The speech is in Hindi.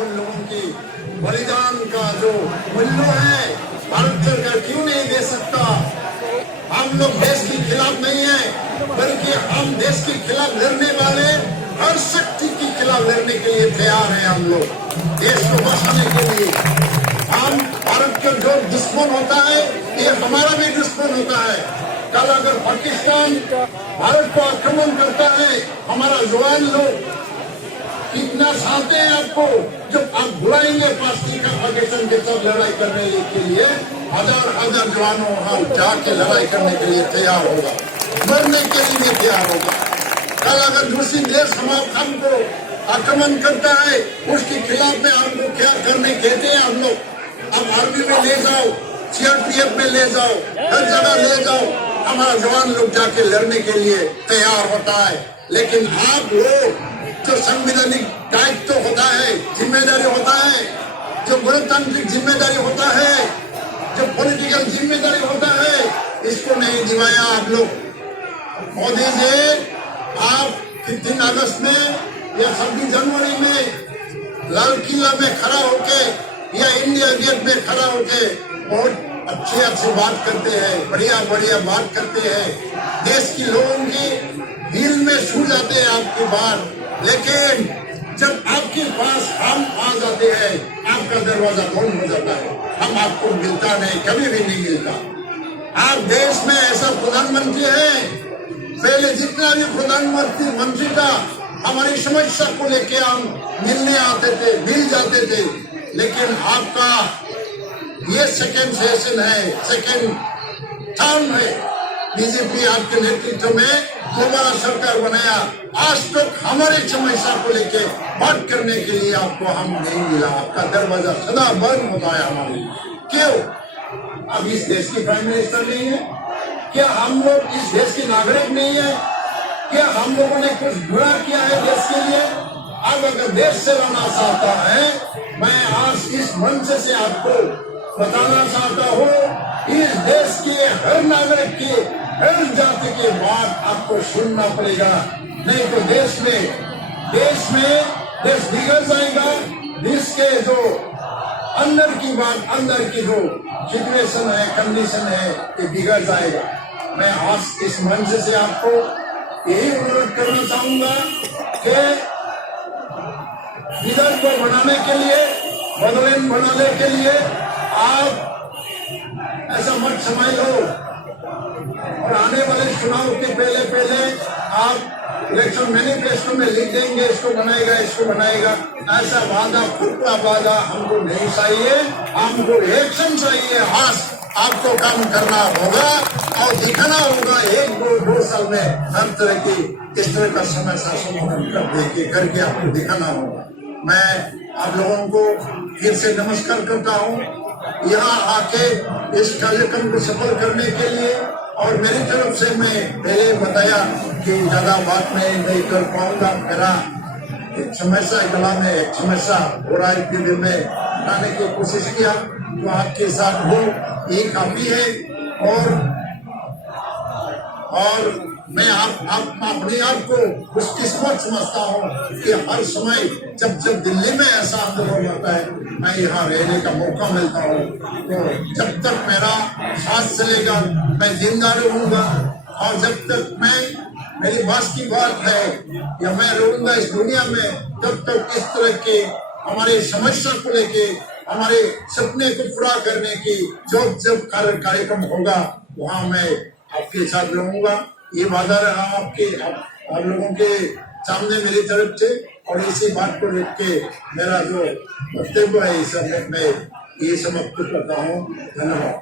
उन लोगों की बलिदान का जो मूल्य है भारत सरकार क्यों नहीं दे सकता। हम लोग देश के खिलाफ नहीं है, बल्कि हम देश के खिलाफ लड़ने वाले हर शक्ति के खिलाफ लड़ने के लिए तैयार हैं। हम लोग देश को बचाने के लिए, हम भारत का जो दुश्मन होता है ये हमारा भी दुश्मन होता है। कल अगर पाकिस्तान भारत को आक्रमण करता है, हमारा जवान लोग कितना चाहते हैं आपको, जब आप बुलाएंगे पाकिस्तान के साथ लड़ाई करने के लिए हजार हजार जवानों वहां जाके लड़ाई करने के लिए तैयार होगा, मरने के लिए तैयार होगा। कल अगर दूसरी देश हमको आक्रमण करता है, उसके खिलाफ में हमको क्या करने कहते हैं हम लोग। अब आर्मी में ले जाओ, सीआरपीएफ में ले जाओ, हर जगह ले जाओ, हमारा जवान लोग जाके लड़ने के लिए तैयार होता है। लेकिन आप लोग जो संवैधानिक दायित्व होता है, जिम्मेदारी होता है, जो गणतांत्रिक जिम्मेदारी होता है, जो पॉलिटिकल जिम्मेदारी होता है, इसको नहीं निभाया आप लोग। मोदी जी, आप 15 अगस्त में या 26 जनवरी में लाल किला में खड़ा होके या इंडिया गेट में खड़ा होके बहुत अच्छी बात करते हैं, बढ़िया बात करते हैं, देश के लोगों की दिल में छू जाते हैं आपकी बात। लेकिन जब आपके पास हम आ जाते हैं, आपका दरवाजा बंद हो जाता है, हम आपको मिलता नहीं, कभी भी नहीं मिलता। आप देश में ऐसा प्रधानमंत्री है, पहले जितना भी प्रधानमंत्री था, हमारी समस्या को लेके हम मिलने आते थे, मिल जाते थे। लेकिन आपका ये सेकेंड सेशन है, सेकेंड टर्म है, बीजेपी आपके नेतृत्व में दोबारा सरकार बनाया। आज तक हमारे समस्या को लेके बात करने के लिए आपको हम नहीं मिला, आपका दरवाजा सदा बंद होता है हमारे लिए। क्यों? अब इस देश की प्राइम मिनिस्टर नहीं है क्या? हम लोग इस देश के नागरिक नहीं है क्या? हम लोगों ने कुछ बुरा किया है देश के लिए? अब अगर देश से लड़ना चाहता है, मैं आज इस मंच से आपको बताना चाहता हूँ, इस देश के हर नागरिक की, हर जाति की बात आपको सुनना पड़ेगा, नहीं तो देश बिगड़ जाएगा। देश के जो अंदर की बात, अंदर की जो सिचुएशन है, कंडीशन है, ये बिगड़ जाएगा। मैं आज इस मंच से आपको यही अनुरोध करना चाहूंगा कि विधान को बनाने के लिए, बदलाव बनाने के लिए आप ऐसा मत समझ लो और आने वाले चुनाव के पहले आप इलेक्शन मैनिफेस्टो में लिख देंगे इसको बनाएगा। ऐसा वादा, फुटका वादा हमको नहीं चाहिए, हमको एक्शन चाहिए। आज आपको काम करना होगा और दिखाना होगा, 1-2 साल में हर तरह की इस तरह का समस्या समाधान करके आपको दिखाना होगा। मैं आप लोगों को फिर से नमस्कार करता हूँ यहाँ आके इस कार्यक्रम को सफल करने के लिए। और मेरी तरफ से मैं पहले बताया कि ज्यादा बात मैं नहीं कर पाऊंगा, मेरा एक समस्या गला में एक समस्या हो रहा है, फिर मैं बताने की कोशिश किया तो आपके साथ वो ये काफी है। और मैं अपने आप को खुशकिस्मत समझता हूँ कि हर समय जब दिल्ली में ऐसा आंदोलन होता है, मैं यहाँ रहने का मौका मिलता हूँ। तो जब तक मेरा सांस चलेगा मैं जिंदा रहूंगा, और जब तक मेरी बस की बात है या मैं रहूंगा इस दुनिया में, तब तक इस तरह के हमारे समस्या को लेके, हमारे सपने को पूरा करने की जब कार्यक्रम होगा, वहाँ मैं आपके साथ रहूंगा। ये वादा रहा आप लोगों के सामने मेरी तरफ से। और इसी बात को लेकर के मेरा जो वक्तव्य है इस समय में ये समाप्त करता हूँ। धन्यवाद।